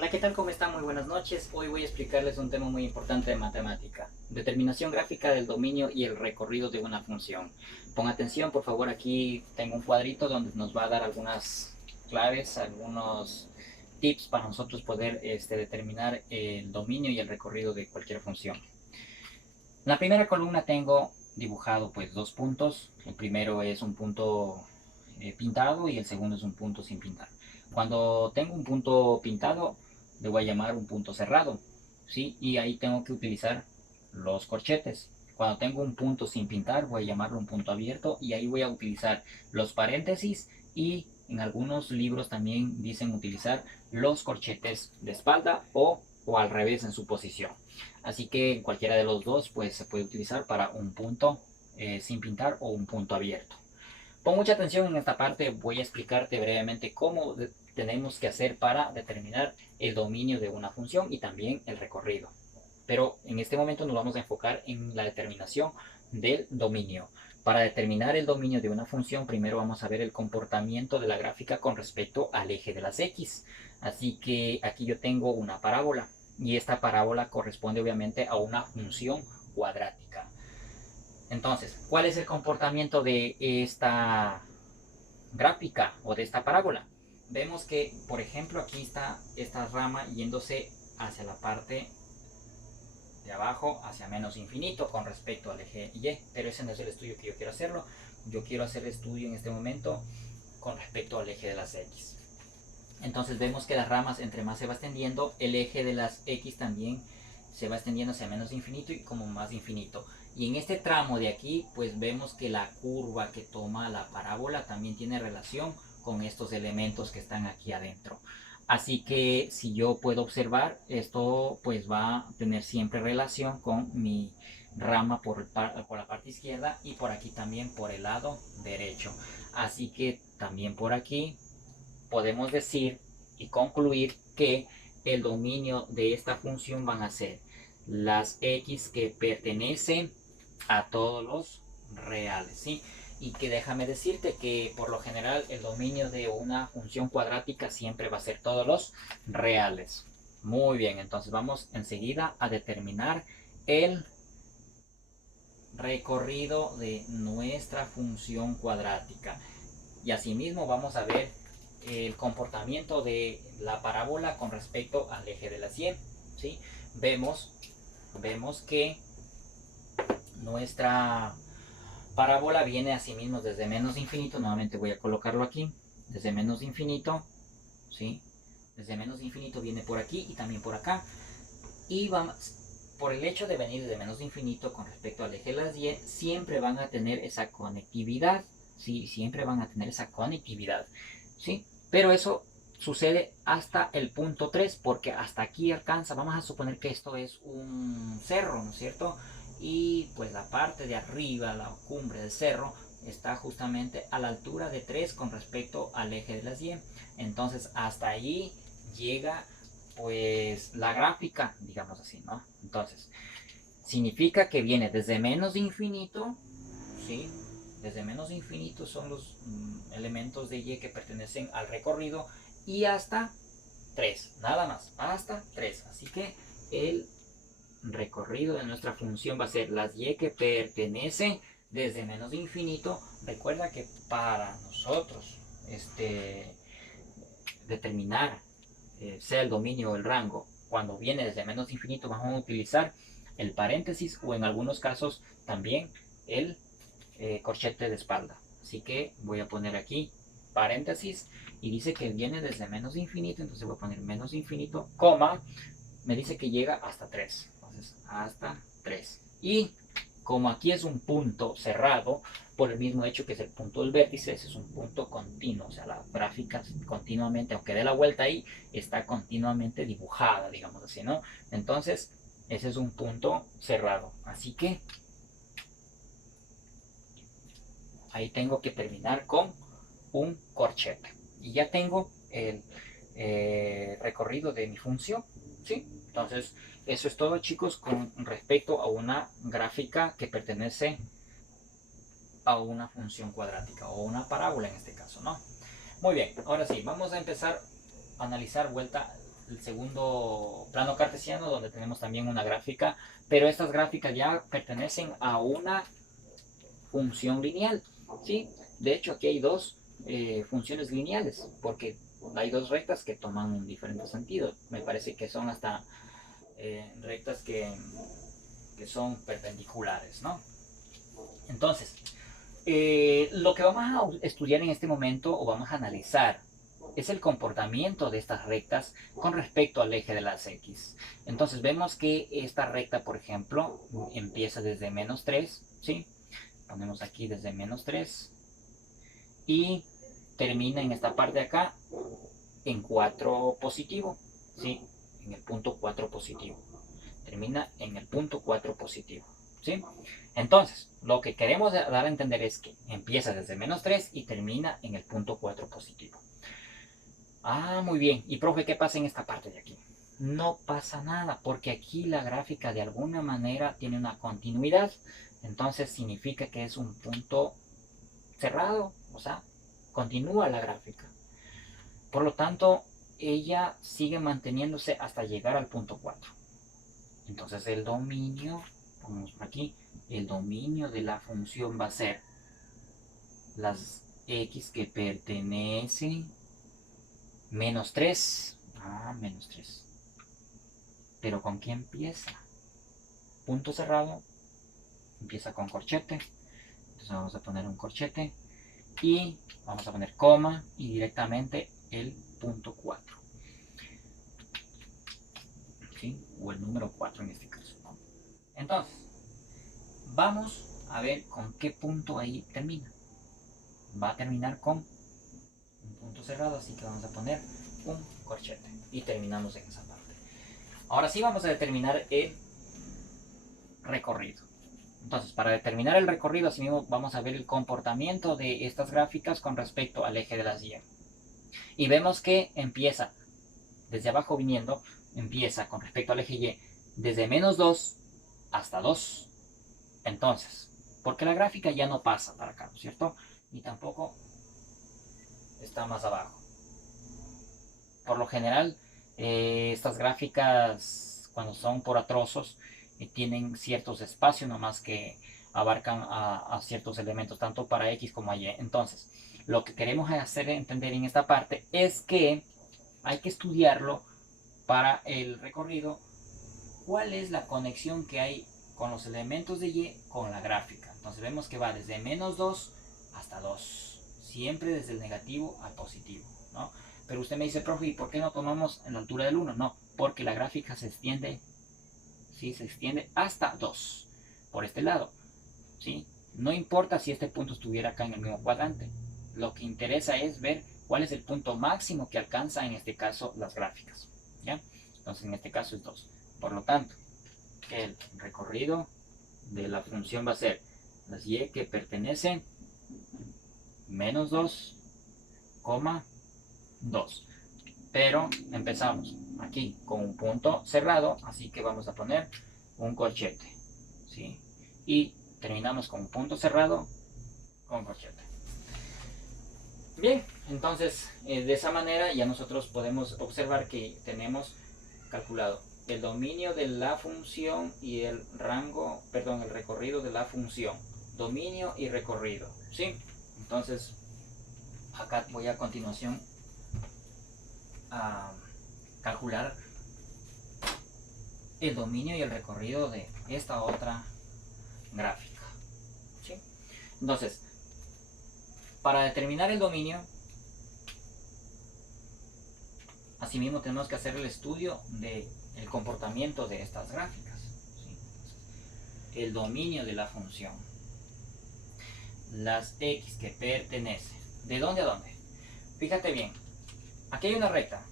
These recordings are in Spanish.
Hola, ¿qué tal? ¿Cómo están? Muy buenas noches. Hoy voy a explicarles un tema muy importante de matemática. Determinación gráfica del dominio y el recorrido de una función. Pon atención, por favor, aquí tengo un cuadrito donde nos va a dar algunas claves, algunos tips para nosotros poder determinar el dominio y el recorrido de cualquier función. En la primera columna tengo dibujado pues dos puntos. El primero es un punto pintado y el segundo es un punto sin pintar. Cuando tengo un punto pintado, le voy a llamar un punto cerrado, ¿sí? Y ahí tengo que utilizar los corchetes. Cuando tengo un punto sin pintar, voy a llamarlo un punto abierto y ahí voy a utilizar los paréntesis y en algunos libros también dicen utilizar los corchetes de espalda o al revés en su posición. Así que cualquiera de los dos pues se puede utilizar para un punto sin pintar o un punto abierto. Pon mucha atención en esta parte, voy a explicarte brevemente cómo tenemos que hacer para determinar el dominio de una función y también el recorrido. Pero en este momento nos vamos a enfocar en la determinación del dominio. Para determinar el dominio de una función, primero vamos a ver el comportamiento de la gráfica con respecto al eje de las X. Así que aquí yo tengo una parábola y esta parábola corresponde obviamente a una función cuadrática. Entonces, ¿cuál es el comportamiento de esta gráfica o de esta parábola? Vemos que, por ejemplo, aquí está esta rama yéndose hacia la parte de abajo, hacia menos infinito con respecto al eje Y, pero ese no es el estudio que yo quiero hacerlo. Yo quiero hacer el estudio en este momento con respecto al eje de las X. Entonces vemos que las ramas, entre más se va extendiendo, el eje de las X también se va extendiendo hacia menos infinito y como más infinito. Y en este tramo de aquí, pues vemos que la curva que toma la parábola también tiene relación con estos elementos que están aquí adentro. Así que si yo puedo observar, esto pues va a tener siempre relación con mi rama por la parte izquierda y por aquí también por el lado derecho. Así que también por aquí podemos decir y concluir que el dominio de esta función van a ser las X que pertenecen a todos los reales, ¿sí? Y que déjame decirte que por lo general el dominio de una función cuadrática siempre va a ser todos los reales. Muy bien, entonces vamos enseguida a determinar el recorrido de nuestra función cuadrática. Y asimismo vamos a ver el comportamiento de la parábola con respecto al eje de la 100. ¿Sí? Vemos que nuestra parábola viene asimismo desde menos infinito. Nuevamente voy a colocarlo aquí. Desde menos infinito. ¿Sí? Desde menos infinito viene por aquí y también por acá. Y vamos, por el hecho de venir desde menos infinito con respecto al eje de las 10, siempre van a tener esa conectividad. Sí, siempre van a tener esa conectividad. ¿Sí? Pero eso sucede hasta el punto 3 porque hasta aquí alcanza. Vamos a suponer que esto es un cerro, ¿no es cierto? Y pues la parte de arriba, la cumbre del cerro, está justamente a la altura de 3 con respecto al eje de las 10. Entonces hasta ahí llega pues la gráfica, digamos así, ¿no? Entonces, significa que viene desde menos de infinito, ¿sí? Desde menos de infinito son los elementos de Y que pertenecen al recorrido y hasta 3, nada más, hasta 3. Así que el recorrido de nuestra función va a ser las Y que pertenecen desde menos de infinito. Recuerda que para nosotros determinar sea el dominio o el rango, cuando viene desde menos de infinito vamos a utilizar el paréntesis o en algunos casos también el corchete de espalda. Así que voy a poner aquí paréntesis y dice que viene desde menos de infinito, entonces voy a poner menos de infinito, coma, me dice que llega hasta 3. Entonces hasta 3. Y como aquí es un punto cerrado, por el mismo hecho que es el punto del vértice, ese es un punto continuo, o sea, la gráfica continuamente, aunque dé la vuelta ahí, está continuamente dibujada, digamos así, ¿no? Entonces, ese es un punto cerrado. Así que ahí tengo que terminar con un corchete. Y ya tengo el recorrido de mi función, ¿sí? Entonces, eso es todo, chicos, con respecto a una gráfica que pertenece a una función cuadrática o una parábola en este caso, ¿no? Muy bien, ahora sí, vamos a empezar a analizar vuelta el segundo plano cartesiano, donde tenemos también una gráfica, pero estas gráficas ya pertenecen a una función lineal, ¿sí? De hecho, aquí hay dos funciones lineales, porque hay dos rectas que toman un diferente sentido. Me parece que son hasta rectas que son perpendiculares, ¿no? Entonces, lo que vamos a estudiar en este momento o vamos a analizar es el comportamiento de estas rectas con respecto al eje de las X. Entonces vemos que esta recta, por ejemplo, empieza desde menos 3, ¿sí? Ponemos aquí desde menos 3 y termina en esta parte de acá en 4 positivo, ¿sí? En el punto 4 positivo. Termina en el punto 4 positivo, ¿sí? Entonces, lo que queremos dar a entender es que empieza desde menos 3 y termina en el punto 4 positivo. Ah, muy bien. ¿Y profe, qué pasa en esta parte de aquí? No pasa nada, porque aquí la gráfica de alguna manera tiene una continuidad. Entonces significa que es un punto cerrado, o sea, continúa la gráfica. Por lo tanto, ella sigue manteniéndose hasta llegar al punto 4. Entonces el dominio, pongamos por aquí, el dominio de la función va a ser las x que pertenecen menos 3. Menos 3. ¿Pero con qué empieza? Punto cerrado. Empieza con corchete. Entonces vamos a poner un corchete. Y vamos a poner coma y directamente el punto 4. ¿Sí? O el número 4 en este caso, ¿no? Entonces, vamos a ver con qué punto ahí termina. Va a terminar con un punto cerrado, así que vamos a poner un corchete y terminamos en esa parte. Ahora sí vamos a determinar el recorrido. Entonces, para determinar el recorrido, así mismo vamos a ver el comportamiento de estas gráficas con respecto al eje de las Y. Y vemos que empieza, desde abajo viniendo, empieza con respecto al eje Y, desde menos 2 hasta 2. Entonces, porque la gráfica ya no pasa para acá, ¿cierto? Ni tampoco está más abajo. Por lo general, estas gráficas, cuando son por a trozos, tienen ciertos espacios nomás que abarcan a ciertos elementos, tanto para X como Y. Entonces, lo que queremos hacer entender en esta parte es que hay que estudiarlo para el recorrido. ¿Cuál es la conexión que hay con los elementos de Y con la gráfica? Entonces vemos que va desde menos 2 hasta 2. Siempre desde el negativo al positivo, ¿no? Pero usted me dice, profe, ¿y por qué no tomamos en la altura del 1? No, porque la gráfica se extiende, ¿sí? Se extiende hasta 2 por este lado, ¿sí? No importa si este punto estuviera acá en el mismo cuadrante. Lo que interesa es ver cuál es el punto máximo que alcanza en este caso las gráficas, ¿ya? Entonces en este caso es 2. Por lo tanto, el recorrido de la función va a ser las Y que pertenecen menos 2, 2. Pero empezamos aquí con un punto cerrado, así que vamos a poner un corchete, ¿sí? Y terminamos con un punto cerrado con corchete. Bien, entonces de esa manera ya nosotros podemos observar que tenemos calculado el dominio de la función y el rango, perdón, el recorrido de la función. Dominio y recorrido, ¿sí? Entonces, acá voy a continuación a calcular el dominio y el recorrido de esta otra gráfica, ¿sí? Entonces, para determinar el dominio, asimismo tenemos que hacer el estudio del comportamiento de estas gráficas, ¿sí? El dominio de la función, las X que pertenecen, ¿de dónde a dónde? Fíjate bien, aquí hay una recta.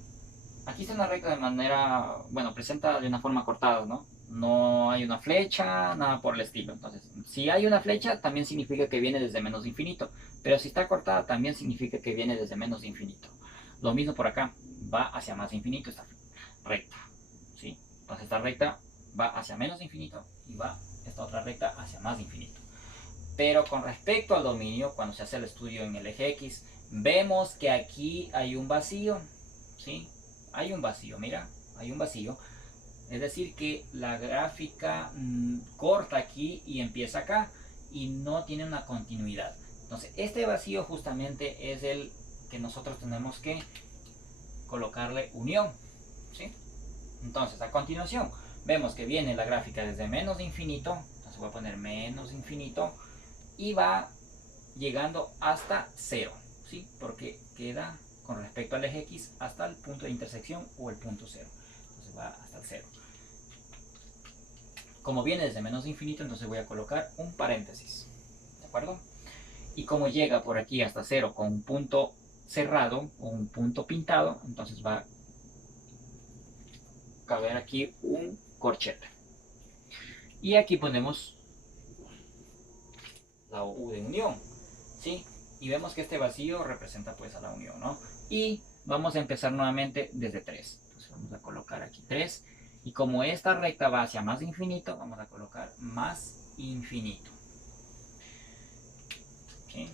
Aquí está una recta de manera, bueno, presenta de una forma cortada, ¿no? No hay una flecha, nada por el estilo. Entonces, si hay una flecha, también significa que viene desde menos de infinito. Pero si está cortada, también significa que viene desde menos de infinito. Lo mismo por acá, va hacia más de infinito esta recta, ¿sí? Entonces esta recta va hacia menos de infinito y va esta otra recta hacia más de infinito. Pero con respecto al dominio, cuando se hace el estudio en el eje X, vemos que aquí hay un vacío, ¿sí? hay un vacío, mira, hay un vacío. Es decir que la gráfica corta aquí y empieza acá y no tiene una continuidad. Entonces este vacío justamente es el que nosotros tenemos que colocarle unión, ¿sí? Entonces a continuación vemos que viene la gráfica desde menos de infinito, entonces voy a poner menos infinito y va llegando hasta 0, ¿sí? Porque queda con respecto al eje X hasta el punto de intersección o el punto 0. Entonces va hasta el 0. Como viene desde menos de infinito, entonces voy a colocar un paréntesis, ¿de acuerdo? Y como llega por aquí hasta 0 con un punto cerrado o un punto pintado, entonces va a caber aquí un corchete. Y aquí ponemos la U de unión, ¿sí? Y vemos que este vacío representa pues a la unión, ¿no? Y vamos a empezar nuevamente desde 3. Entonces vamos a colocar aquí 3. Y como esta recta va hacia más infinito, vamos a colocar más infinito. ¿Okay?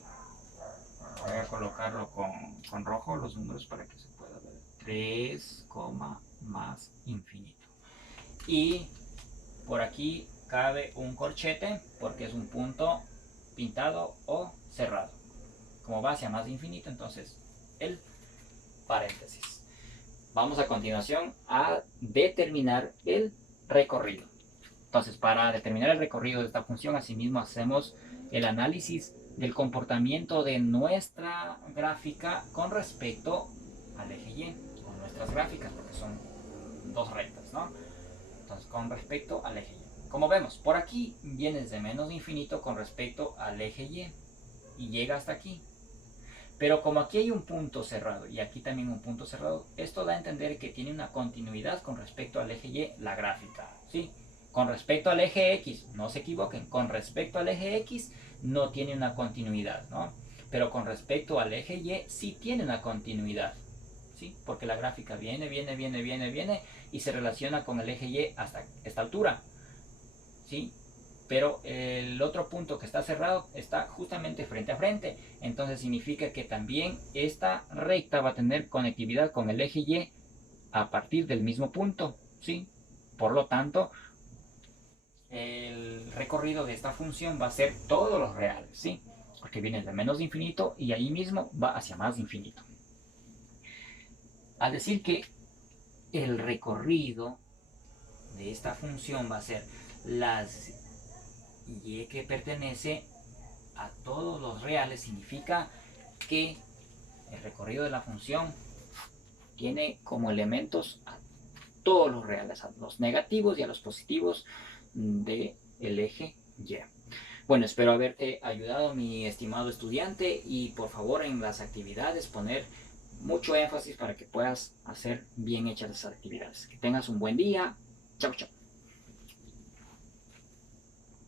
Voy a colocarlo con rojo los números para que se pueda ver. 3, más infinito. Y por aquí cabe un corchete porque es un punto pintado o cerrado. Como va hacia más infinito, entonces el paréntesis. Vamos a continuación a determinar el recorrido. Entonces, para determinar el recorrido de esta función, asimismo hacemos el análisis del comportamiento de nuestra gráfica con respecto al eje Y, con nuestras gráficas, porque son dos rectas, ¿no? Entonces, con respecto al eje Y. Como vemos, por aquí viene desde menos de infinito con respecto al eje y llega hasta aquí. Pero como aquí hay un punto cerrado y aquí también un punto cerrado, esto da a entender que tiene una continuidad con respecto al eje Y, la gráfica, ¿sí? Con respecto al eje X, no se equivoquen, con respecto al eje X no tiene una continuidad, ¿no? Pero con respecto al eje Y sí tiene una continuidad, ¿sí? Porque la gráfica viene y se relaciona con el eje Y hasta esta altura, ¿sí? Pero el otro punto que está cerrado está justamente frente a frente. Entonces significa que también esta recta va a tener conectividad con el eje Y a partir del mismo punto, ¿sí? Por lo tanto, el recorrido de esta función va a ser todos los reales, ¿sí? Porque viene de menos de infinito y ahí mismo va hacia más de infinito. Al decir que el recorrido de esta función va a ser las Y que pertenece a todos los reales, significa que el recorrido de la función tiene como elementos a todos los reales, a los negativos y a los positivos del eje Y. Bueno, espero haberte ayudado, mi estimado estudiante, y por favor en las actividades poner mucho énfasis para que puedas hacer bien hechas las actividades. Que tengas un buen día. Chao, chao.